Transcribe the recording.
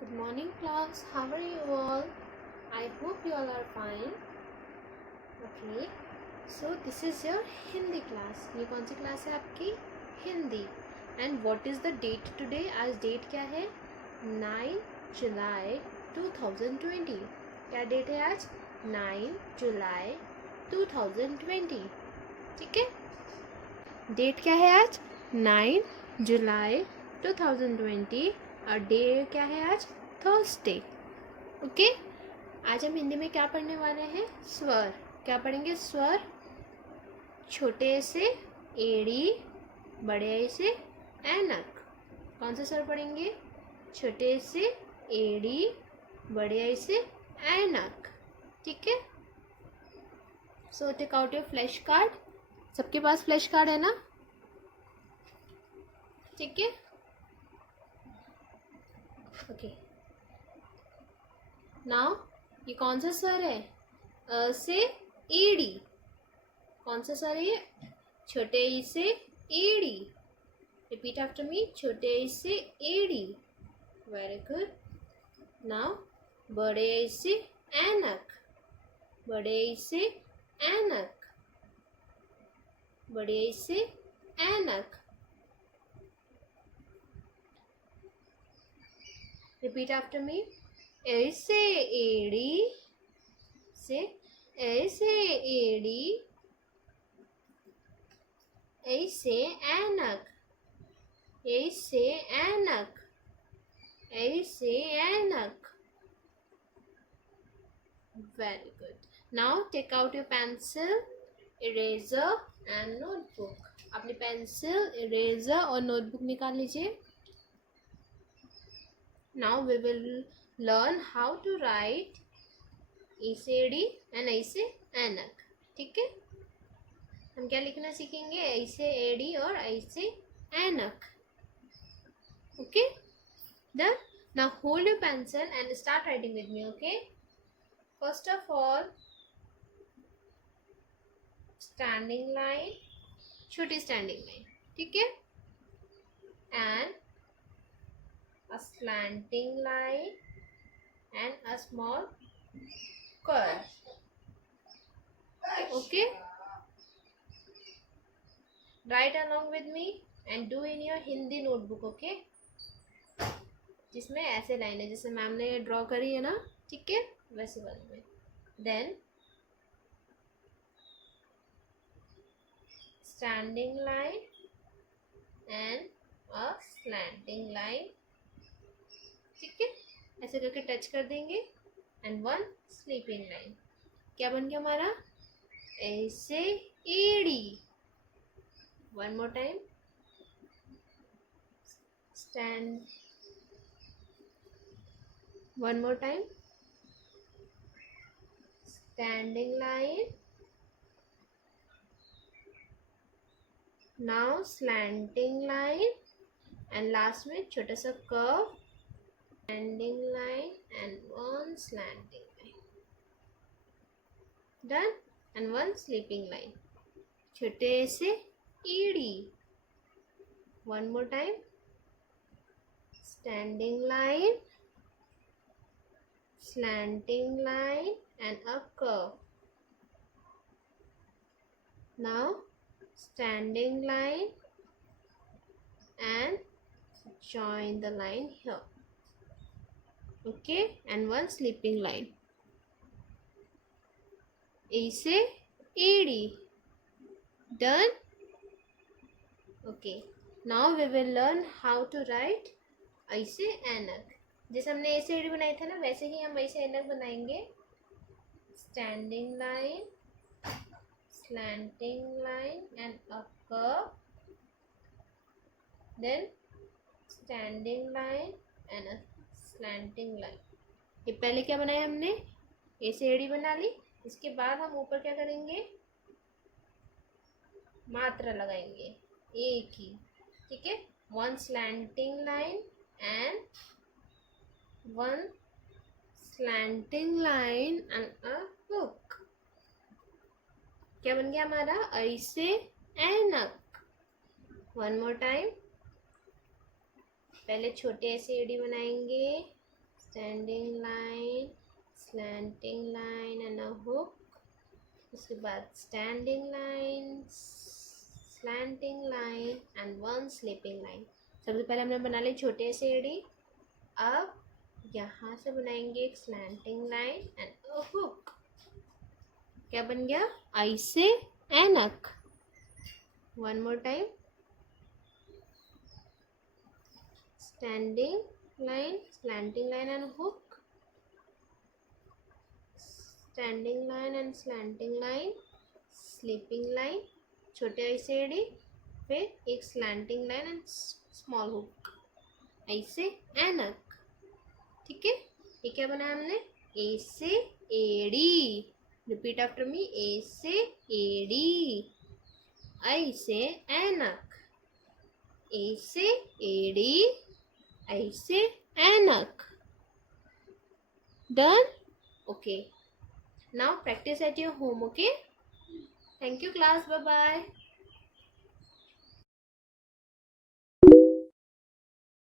Good morning class, how are you all? I hope you all are fine. Okay, so this is your Hindi class. ये कौन सी class है आपकी? Hindi. And what is the date today? आज date क्या है? 9 जुलाई 2020. क्या date है आज? 9 जुलाई 2020. ठीक है, डेट क्या है आज? 9 जुलाई 2020 और डे क्या है आज? थर्सडे. ओके, आज हम हिंदी में क्या पढ़ने वाले हैं? स्वर. क्या पढ़ेंगे? स्वर. छोटे से एड़ी, बड़े से ऐनक. कौन सा स्वर पढ़ेंगे? छोटे से एड़ी, बड़े से ऐनक. ठीक है, so take out your flash card. सबके पास फ्लैश कार्ड है ना? ठीक है, ओके. नाउ ये कौन सा स्वर है? अ से एड़ी. कौन सा स्वर है ये? छोटे ई से एड़ी. Repeat after me. छोटे ई से एड़ी. Very good. नाउ बड़े ई से ऐनक. बड़े ई से ऐनक. बड़े ई से ऐनक. Repeat after me. ऐसे एड़ी से ऐसे एड़ी, ऐसे ऐनक, ऐसे ऐनक, ऐसे ऐनक. Very good. Now take out your pencil, eraser and notebook. अपनी पेंसिल, इरेजर और नोटबुक निकाल लीजिए. Now we will learn how to write ऐसे एड़ी एंड ऐसे ऐनक. ठीक है, हम क्या लिखना सीखेंगे? ऐसे एड़ी और ऐसे ऐनक. Okay, done. Now hold your pencil and start writing with me. Okay, first of all, standing line, छोटी standing line. ठीक है, and a slanting line and a small curve. Okay, write along with me and do in your Hindi notebook. Okay, जिसमें ऐसे line है जैसे ma'am ने draw करी है ना, ठीक है, वैसे वाले में. Then standing line and a slanting line. ठीक है, ऐसे करके टच कर देंगे. And one sleeping line. क्या बन गया हमारा? ऐसे एड़ी. One more time. Stand. One more time. Standing line. Now slanting line and last में छोटा सा curve. Standing line and one slanting line. Done. And one sleeping line. छोटे से एड़ी. One more time. Standing line, slanting line and a curve. Now standing line and join the line here. Okay, and one sleeping line. ऐसे एड़ी. Done. Okay, now we will learn how to write ऐसे ऐनक. जैसे हमने ऐसे एड़ी बनाई था ना, वैसे ही हम ऐसे ऐनक बनाएंगे. Standing line, slanting line and a curve. Then standing line and a slanting line. ये पहले क्या बनाया हमने? ऐसे एड़ी बना ली. इसके बाद हम ऊपर क्या करेंगे? मात्रा लगाएंगे एक ही. ठीक है, one slanting line and one slanting line and a hook. क्या बन गया हमारा? ऐसे ऐनक. One more time. पहले छोटे ऐसे एड़ी बनाएंगे. उसके बाद standing line, slanting line and one sleeping line. सबसे पहले हमने बना ली छोटे से एड़ी। अब यहाँ से बनाएंगे एक slanting line and a hook. क्या बन गया? आई से ऐनक। One more time, standing line, slanting line and hook, standing line and slanting line, sleeping line, छोटे आई से एड़ी, फिर एक slanting line and small hook, ऐसे ऐनक। ठीक है, ये क्या बनाया हमने? ए से एड़ी। रिपीट आफ्टर मी, ए से एड़ी, आई से ऐनक, ए से एड़ी, आई से ऐनक। Done? Okay. Now practice at your home, okay? Thank you class. Bye bye.